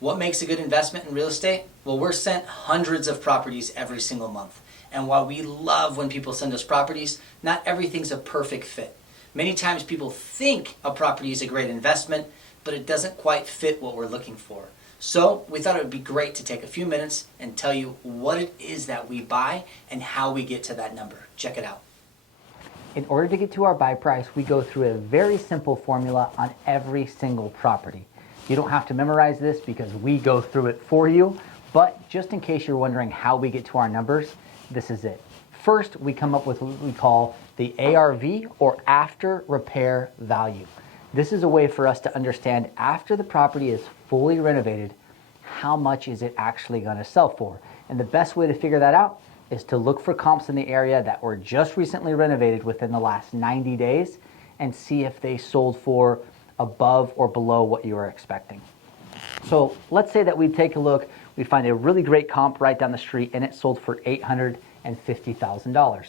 What makes a good investment in real estate? Well, we're sent hundreds of properties every single month. And while we love when people send us properties, not everything's a perfect fit. Many times people think a property is a great investment, but it doesn't quite fit what we're looking for. So we thought it would be great to take a few minutes and tell you what it is that we buy and how we get to that number. Check it out. In order to get to our buy price, we go through a very simple formula on every single property. You don't have to memorize this because we go through it for you, but just in case you're wondering how we get to our numbers, this is it. First, we come up with what we call the ARV, or after repair value. This is a way for us to understand, after the property is fully renovated, how much is it actually going to sell for. And the best way to figure that out is to look for comps in the area that were just recently renovated within the last 90 days and see if they sold for above or below what you were expecting. So let's say that we take a look, we find a really great comp right down the street and it sold for $850,000.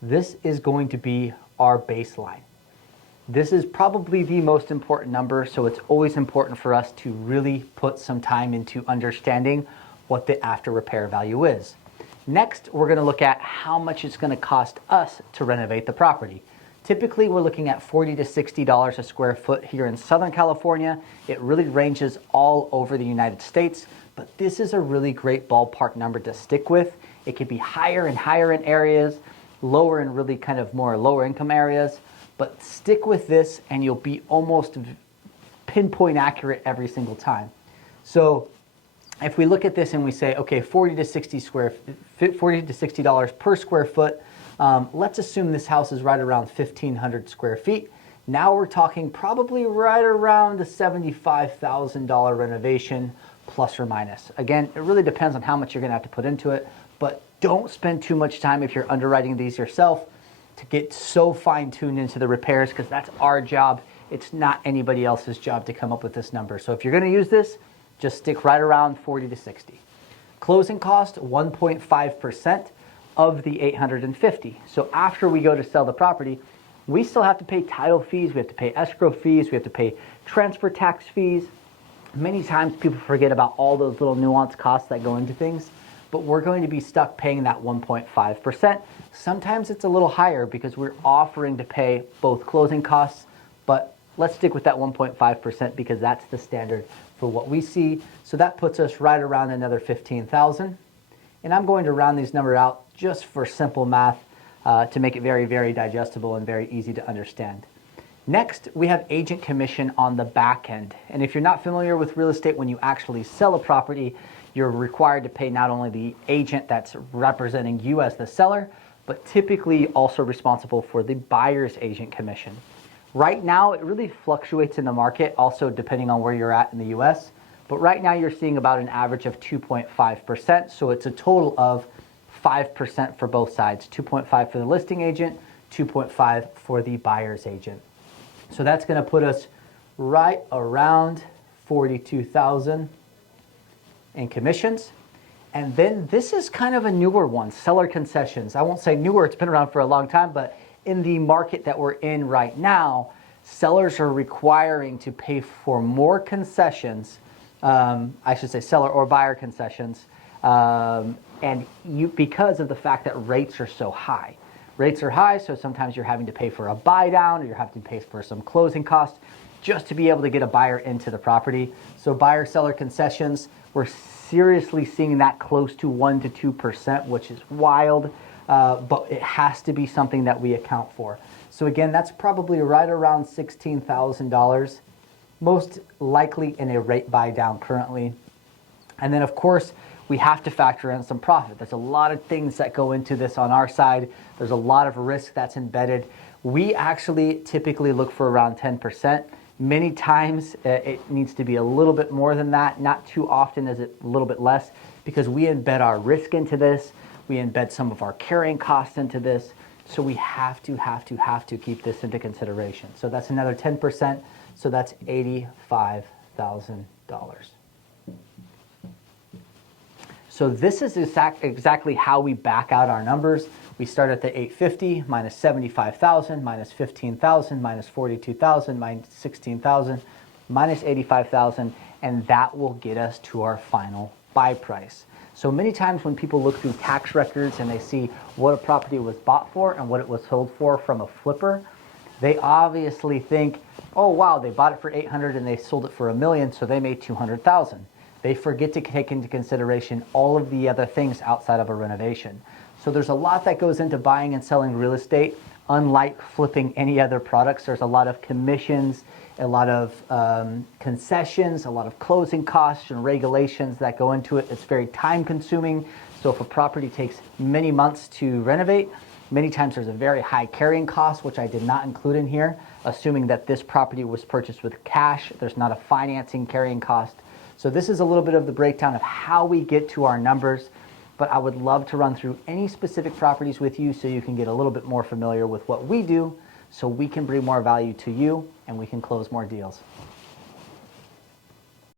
This is going to be our baseline. This is probably the most important number, so it's always important for us to really put some time into understanding what the after repair value is. Next, we're going to look at how much it's going to cost us to renovate the property. Typically, we're looking at $40 to $60 a square foot here in Southern California. It really ranges all over the United States, but this is a really great ballpark number to stick with. It could be higher and higher in areas, lower in really kind of more lower income areas, but stick with this and you'll be almost pinpoint accurate every single time. So if we look at this and we say, okay, $40 to $60 per square foot, let's assume this house is right around 1,500 square feet. Now we're talking probably right around a $75,000 renovation, plus or minus. Again, it really depends on how much you're going to have to put into it, but don't spend too much time if you're underwriting these yourself to get so fine-tuned into the repairs, because that's our job. It's not anybody else's job to come up with this number. So if you're going to use this, just stick right around 40 to 60. Closing cost, 1.5% of the 850. So after we go to sell the property, we still have to pay title fees, we have to pay escrow fees, we have to pay transfer tax fees. Many times people forget about all those little nuanced costs that go into things, but we're going to be stuck paying that 1.5%. Sometimes it's a little higher because we're offering to pay both closing costs, but let's stick with that 1.5% because that's the standard for what we see. So that puts us right around another 15,000. And I'm going to round these numbers out just for simple math to make it very, very digestible and very easy to understand. Next, we have agent commission on the back end. And if you're not familiar with real estate, when you actually sell a property, you're required to pay not only the agent that's representing you as the seller, but typically also responsible for the buyer's agent commission. Right now, it really fluctuates in the market, also depending on where you're at in the US. But right now, you're seeing about an average of 2.5%. So it's a total of 5% for both sides. 2.5 for the listing agent, 2.5 for the buyer's agent. So that's going to put us right around 42,000 in commissions. And then this is kind of a newer one, seller concessions. I won't say newer, it's been around for a long time, but in the market that we're in right now, sellers are requiring to pay for more concessions, I should say seller or buyer concessions, because of the fact that rates are so high. Rates are high, so sometimes you're having to pay for a buy down or you're having to pay for some closing costs just to be able to get a buyer into the property. So buyer-seller concessions, we're seriously seeing that close to 1 to 2%, which is wild, but it has to be something that we account for. So again, that's probably right around $16,000, most likely in a rate buy down currently. And then of course, we have to factor in some profit. There's a lot of things that go into this on our side. There's a lot of risk that's embedded. We actually typically look for around 10%. Many times it needs to be a little bit more than that. Not too often is it a little bit less because we embed our risk into this. We embed some of our carrying costs into this. So we have to keep this into consideration. So that's another 10%. So that's $85,000. So this is exactly how we back out our numbers. We start at the 850 minus 75,000 minus 15,000 minus 42,000 minus 16,000 minus 85,000, and that will get us to our final buy price. So many times when people look through tax records and they see what a property was bought for and what it was sold for from a flipper, they obviously think, oh wow, they bought it for 800 and they sold it for $1 million, so they made 200,000. They forget to take into consideration all of the other things outside of a renovation. So there's a lot that goes into buying and selling real estate. Unlike flipping any other products, there's a lot of commissions, a lot of concessions, a lot of closing costs and regulations that go into it. It's very time consuming. So if a property takes many months to renovate, many times there's a very high carrying cost, which I did not include in here, assuming that this property was purchased with cash. There's not a financing carrying cost. So this is a little bit of the breakdown of how we get to our numbers, but I would love to run through any specific properties with you so you can get a little bit more familiar with what we do, so we can bring more value to you and we can close more deals.